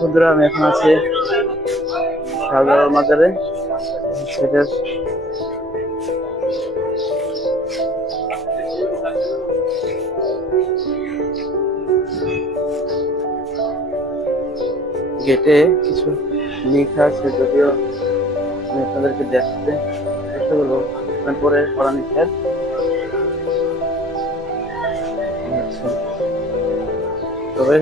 বন্ধুরা, আমি এখন আছি শাহজালাল মাজারে। সেটার গেটে কিছু লেখা আছে, যদিও আমি আপনাদেরকে দেখতে চেষ্টা করবো। পরে পড়া নিষেধ। আচ্ছা, তবে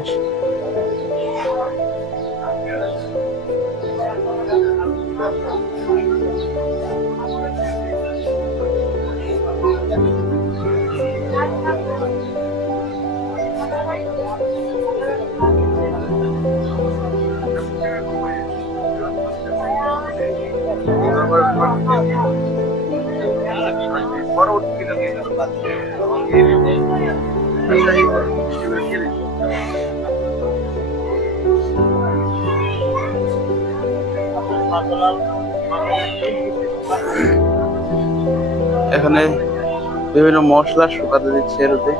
এখানে বিভিন্ন মশলা শুকাতে দিচ্ছে এরতে।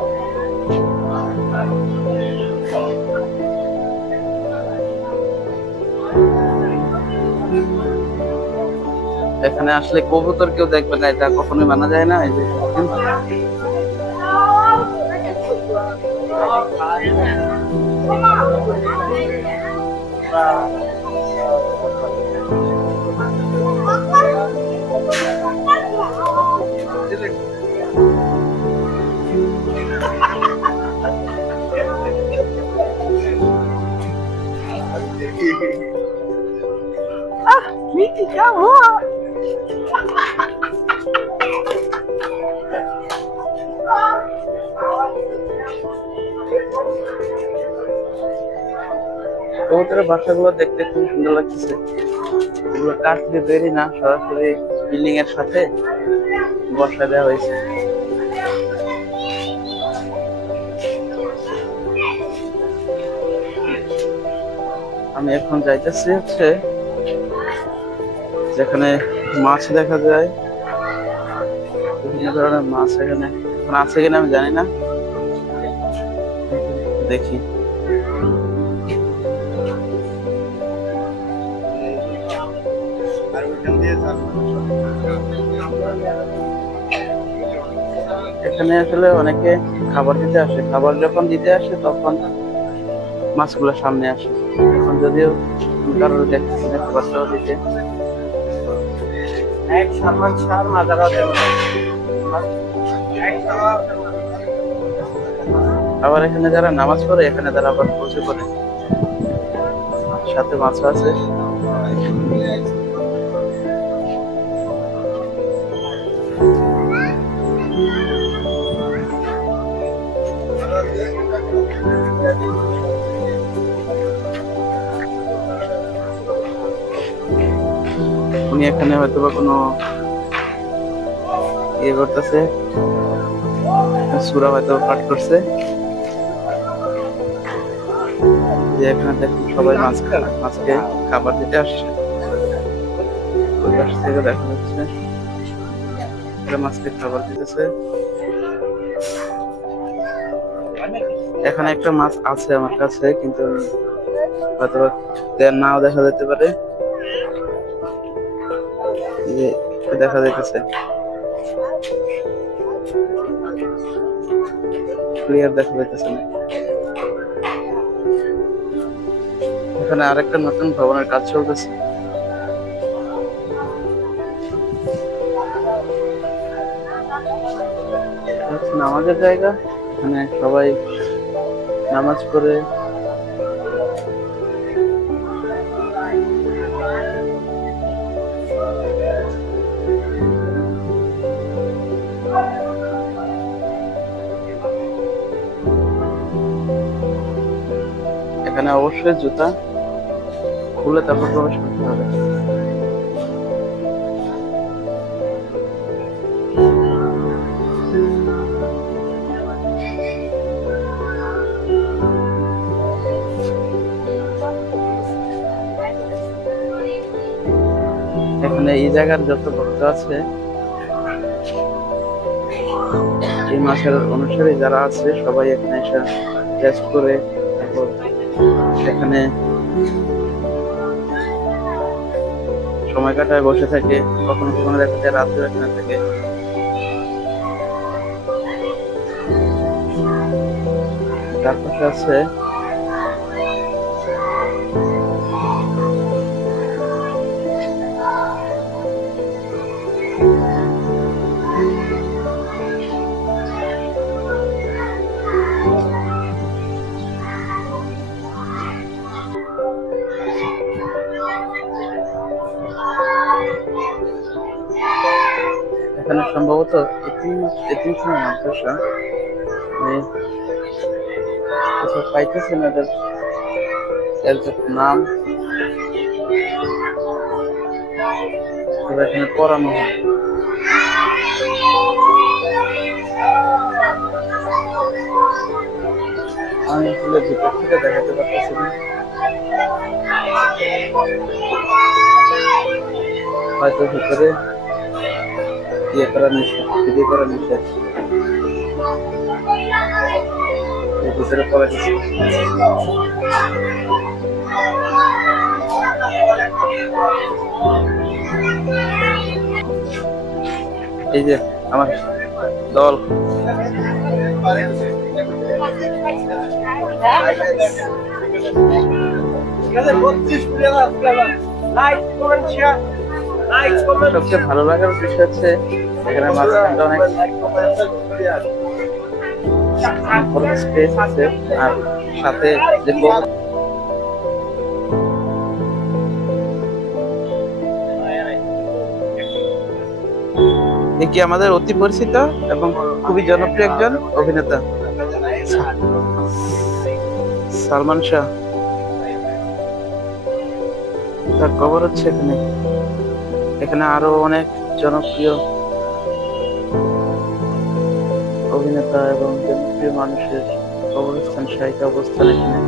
এখানে আসলে কবুতর কেউ দেখবে না, এটা কখনোই মানা যায় না। এই যে Miki, क्या हुआ? কবুতরের বাসাগুলো দেখতে খুব সুন্দর লাগতেছে। এগুলো কাঠ দিয়ে তৈরি না, সরাসরি বিল্ডিং এর সাথে বসা দেওয়া হয়েছে। আমি এখন যাইতেছি হচ্ছে যেখানে মাছ দেখা যায়, বিভিন্ন ধরনের মাছ। এখানে এখন আছে কিনা আমি জানি না, দেখি। এখানে আসলে অনেকে খাবার দিতে আসে, খাবার যখন দিতে আসে তখন মাছগুলো সামনে আসে। এখন যদিও কারোর দেখতেছি না খাবারটাও দিতে। আবার এখানে যারা নামাজ পড়ে, এখানে তারা আবার বসে পড়ে, সাথে মাছ আছে। উনি এখানে হয়তো বা কোনো ইয়ে করতেছে, সূরা হয়তো পাঠ করছে। যে এখানে দেখুন সবাই মাছকে খাবার দিতে আসছে। ওই পাশ থেকে দেখা যাচ্ছে মাছকে খাবার দিতেছে। এখানে একটা মাছ আছে আমার কাছে, কিন্তু হয়তো নাও দেখা যেতে পারে। দেখা যাইতেছে, ক্লিয়ার দেখা যাইতেছে না। এখানে আরেকটা নতুন ভবনের কাজ চলতেছে। নামাজের জায়গা, এখানে সবাই নামাজ পড়ে। এখানে অবশ্যই জুতা খুলে তারপর প্রবেশ করতে হবে। এখানে এই জায়গার যত ভক্ত আছে, এই মাসের অনুসারী যারা আছে, সবাই এখানে এসে টেস্ট করে তারপর এখানে সময় কাটায় বসে থাকে, কখনো কখনো দেখা যায় রাত্রে এখানে থাকে। তার পাশে আছে এখানে সম্ভবত এতিমখানা মাদ্রাসা। আমি কোথাও পাইতেছি না এদের একজন নাম। তবে এখানে পড়ানো হয়। আমি আসলে ভিতর থেকে দেখাতে পারতেছি না, হয়তো ভিতরে ইয়ে করা নিষেধ, ভিডিও করা নিষেধ। এর ভিতরে পড়া কিছু এই যে আমার দল সবচেয়ে ভালো লাগার বিষয় হচ্ছে এখানে মাঝখানটা অনেক বড় স্পেস আছে, আর সাথে যে কি আমাদের অতি পরিচিত এবং খুবই জনপ্রিয় একজন অভিনেতা সালমান শাহ। তার কবর হচ্ছে এখানে। এখানে আরো অনেক জনপ্রিয় অভিনেতা এবং জনপ্রিয় মানুষের কবরস্থান, শায়িত অবস্থান এখানে।